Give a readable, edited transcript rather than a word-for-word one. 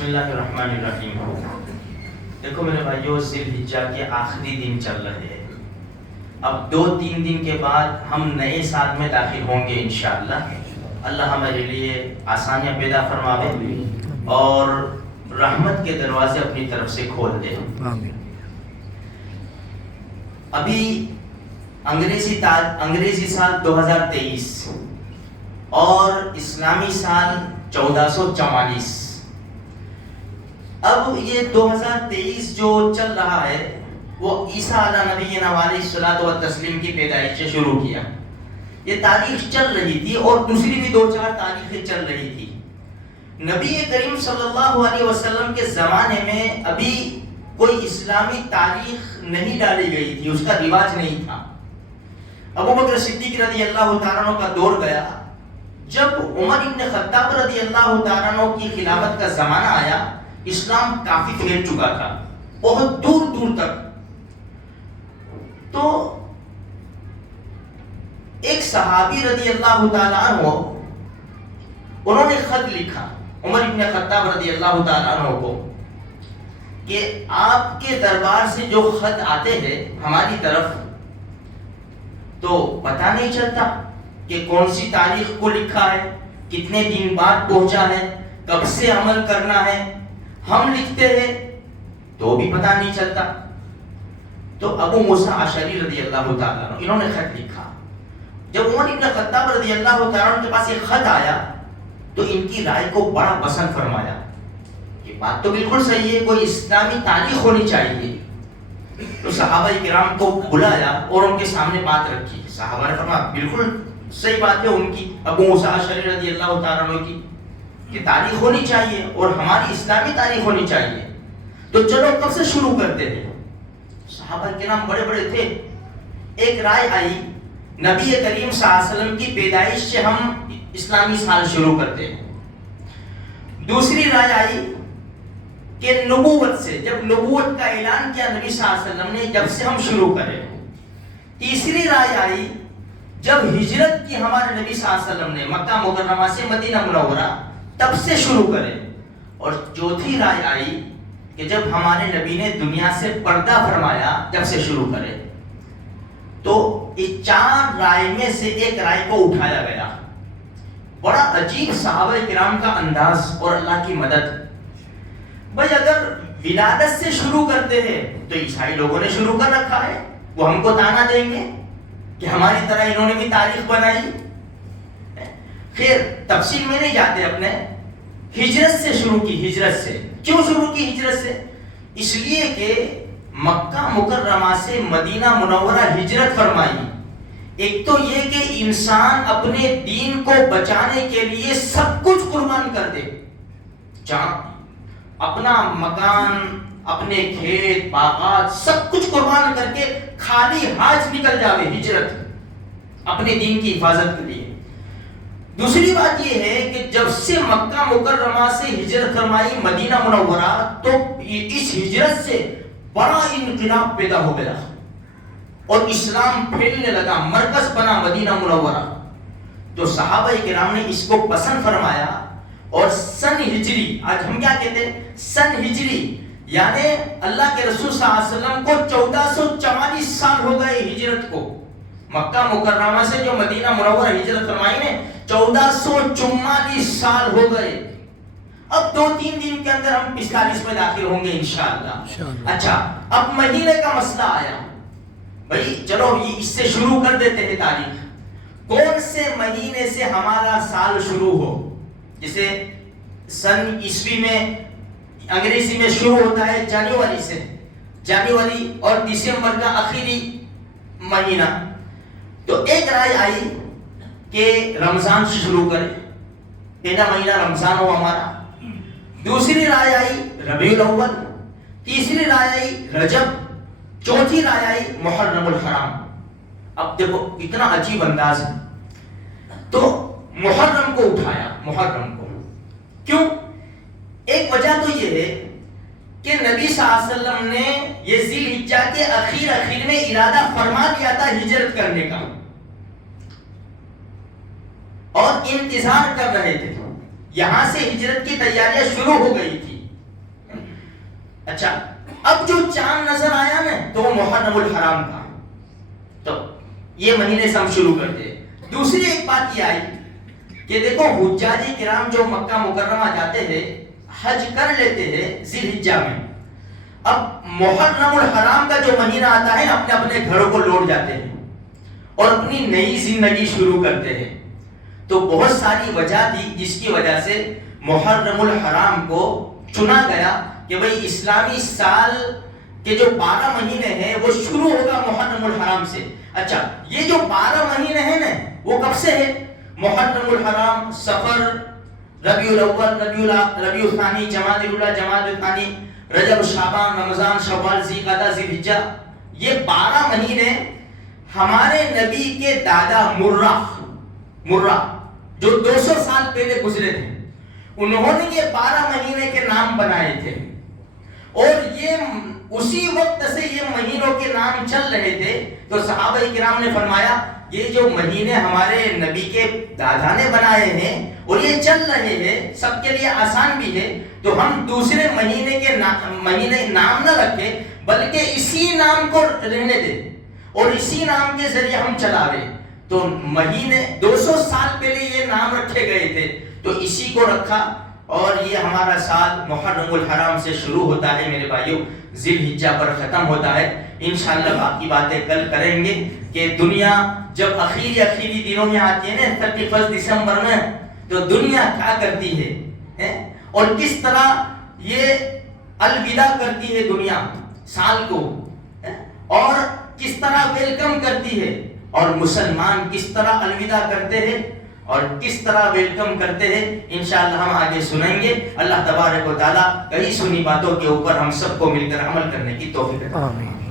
بسم اللہ الرحمن الرحیم۔ دیکھو میرے بھائیو، ذی الحجہ کے آخری دن چل رہے ہیں۔ اب 2-3 دن کے بعد ہم نئے سال میں داخل ہوں گے انشاءاللہ۔ اللہ ہمارے لیے آسانیاں پیدا فرماوے اور رحمت کے دروازے اپنی طرف سے کھول دے۔ ابھی انگریزی سال 2023 اور اسلامی سال 1444۔ اب یہ 2023 جو چل رہا ہے وہ عیسیٰ علیہ نبینا علیہ الصلوۃ والتسلیم کی پیدائش سے شروع کیا۔ یہ تاریخ چل رہی تھی اور دوسری بھی 2-4 تاریخیں چل رہی تھی۔ نبی کریم صلی اللہ علیہ وسلم کے زمانے میں ابھی کوئی اسلامی تاریخ نہیں ڈالی گئی تھی، اس کا رواج نہیں تھا۔ ابو بکر صدیق رضی اللہ تعالیٰ عنہ کا دور گیا۔ جب عمر ابن خطاب رضی اللہ تعالیٰ عنہ کی خلافت کا زمانہ آیا، اسلام کافی پھیل چکا تھا، بہت دور دور تک۔ تو ایک صحابی رضی اللہ تعالیٰ عنہ انہوں نے خط لکھا عمر ابن خطاب رضی اللہ تعالیٰ عنہ کو کہ آپ کے دربار سے جو خط آتے ہیں ہماری طرف، تو پتہ نہیں چلتا کہ کون سی تاریخ کو لکھا ہے، کتنے دن بعد پہنچا ہے، کب سے عمل کرنا ہے۔ ہم لکھتے ہیں تو بھی پتہ نہیں چلتا۔ تو ابو موسیٰ اشعری رضی اللہ تعالیٰ عنہ انہوں نے خط لکھا۔ جب عمر ابن خطاب رضی اللہ تعالیٰ عنہ کے پاس یہ خط آیا تو ان کی رائے کو بڑا پسند فرمایا۔ یہ بات تو بالکل صحیح ہے، کوئی اسلامی تاریخ ہونی چاہیے۔ تو صحابہ کرام کو بلایا اور ان کے سامنے بات رکھی۔ صحابہ نے فرمایا بالکل صحیح بات ہے ان کی، ابو موسیٰ اشعری رضی اللہ تعالیٰ عنہ کی، کہ تاریخ ہونی چاہیے اور ہماری اسلامی تاریخ ہونی چاہیے۔ تو چلو کب سے شروع کرتے ہیں؟ صحابہ کرام بڑے بڑے تھے۔ ایک رائے آئی نبی کریم صلی اللہ علیہ وسلم کی پیدائش سے ہم اسلامی سال شروع کرتے ہیں۔ دوسری رائے آئی کہ نبوت سے، جب نبوت کا اعلان کیا نبی صلی اللہ علیہ وسلم نے، جب سے ہم شروع کریں۔ تیسری رائے آئی جب ہجرت کی ہمارے نبی صلی اللہ علیہ وسلم نے مکہ مکرمہ سے مدینہ منورہ، تب سے شروع کریں۔ اور چوتھی رائے آئی کہ جب ہمارے نبی نے دنیا سے پردہ فرمایا، جب سے شروع کریں۔ تو اس 4 رائے میں سے ایک رائے کو اٹھایا گیا۔ بڑا عجیب صحابہ کرام کا انداز اور اللہ کی مدد۔ بھائی اگر ولادت سے شروع کرتے ہیں تو عیسائی لوگوں نے شروع کر رکھا ہے، وہ ہم کو تانا دیں گے کہ ہماری طرح انہوں نے بھی تاریخ بنائی۔ خیر تفصیل میں نہیں جاتے، اپنے ہجرت سے شروع کی۔ ہجرت سے کیوں شروع کی؟ ہجرت سے اس لیے کہ مکہ مکرمہ سے مدینہ منورہ ہجرت فرمائی۔ ایک تو یہ کہ انسان اپنے دین کو بچانے کے لیے سب کچھ قربان کر دے، اپنا مکان، اپنے کھیت باغات سب کچھ قربان کر کے خالی ہاتھ نکل جاوے، ہجرت اپنے دین کی حفاظت کے لیے۔ دوسری بات یہ ہے کہ جب سے مکہ مکرمہ سے ہجرت فرمائی مدینہ منورہ، تو اس ہجرت سے بڑا انقلاب پیدا ہو گیا اور اسلام پھیلنے لگا، مرکز بنا مدینہ منورہ۔ تو صحابہ کرام نے اس کو پسند فرمایا اور سن ہجری، آج ہم کیا کہتے ہیں سن ہجری، یعنی اللہ کے رسول صلی اللہ علیہ وسلم کو 1444 سال ہو گئے ہجرت کو۔ مکہ مکرمہ سے جو مدینہ منورہ ہجرت فرمائی نے 1444 سال ہو گئے۔ اب 2-3 دن کے اندر ہم 45 میں داخل ہوں گے انشاءاللہ۔ اچھا، اب مہینے کا مسئلہ آیا۔ بھائی چلو یہ اس سے شروع کر دیتے ہیں تاریخ، کون سے مہینے سے ہمارا سال شروع ہو۔ جیسے سن عیسوی میں انگریزی میں شروع ہوتا ہے جنوری سے، جنوری اور دسمبر کا آخری مہینہ۔ تو ایک رائے آئی کہ رمضان سے شروع کریں، پہلا مہینہ رمضان ہو ہمارا۔ دوسری رائے آئی ربیع الاول، تیسری رائے آئی رجب، چوتھی رائے آئی محرم الحرام۔ اب دیکھو اتنا عجیب انداز ہے۔ تو محرم کو اٹھایا، محرم کو کیوں؟ ایک وجہ تو یہ ہے کہ نبی صلی اللہ علیہ وسلم نے یہ ذی الحجہ کے اخیر میں ارادہ فرما لیا تھا ہجرت کرنے کا، اور انتظار کر رہے تھے۔ یہاں سے ہجرت کی تیاریاں شروع ہو گئی تھی، اچھا اب جو چاند نظر آیا نا تو وہ محرم الحرام کا، تو یہ مہینے سے ہم شروع کرتے ہیں۔ دوسری ایک بات یہ آئی کہ دیکھو حجاج کرام جو مکہ مکرمہ جاتے ہیں حج کر لیتے ہیں ذی الحجہ میں، اب محرم الحرام کا جو مہینہ آتا ہے اپنے اپنے گھروں کو لوٹ جاتے ہیں اور اپنی نئی زندگی شروع کرتے ہیں۔ تو بہت ساری وجہ تھی جس کی وجہ سے محرم الحرام کو چنا گیا کہ بھئی اسلامی سال کے جو 12 مہینے ہیں وہ شروع ہوگا محرم الحرام سے۔ اچھا یہ جو 12 مہینے ہیں نا وہ کب سے ہے؟ محرم الحرام، صفر، ربیع الاول، ربیع الثانی، جمادی الاولی، جمادی الثانی، رجب، شعبان، رمضان، شوال، ذی القعدہ، ذی الحجہ، یہ 12 مہینے ہمارے نبی کے دادا مرہ جو 200 سال پہلے گزرے تھے، انہوں نے یہ 12 مہینے کے نام بنائے تھے، اور یہ اسی وقت سے یہ مہینوں کے نام چل رہے تھے۔ تو صحابہ کرام نے فرمایا یہ جو مہینے ہمارے نبی کے دادا نے بنائے ہیں اور یہ چل رہے ہیں، سب کے لیے آسان بھی ہے، تو ہم دوسرے مہینے کے مہینے نام نہ رکھیں بلکہ اسی نام کو رہنے دیں اور اسی نام کے ذریعے ہم چلا رہے۔ تو مہینے 200 سال پہلے یہ نام رکھے گئے تھے تو اسی کو رکھا، اور یہ ہمارا سال محرم الحرام سے شروع ہوتا ہے میرے بھائیوں، ذی الحجہ پر ختم ہوتا ہے۔ انشاءاللہ باقی باتیں کل کریں گے کہ دنیا جب اخیری دنوں میں آتی ہے نا 31 دسمبر میں، تو دنیا کیا کرتی ہے اور کس طرح یہ الوداع کرتی ہے دنیا سال کو، اور کس طرح ویلکم کرتی ہے، اور مسلمان کس طرح الوداع کرتے ہیں اور کس طرح ویلکم کرتے ہیں، انشاءاللہ ہم آگے سنیں گے۔ اللہ تبارک و تعالیٰ کئی سنی باتوں کے اوپر ہم سب کو مل کر عمل کرنے کی توفیق عطا فرمائے۔ آمین۔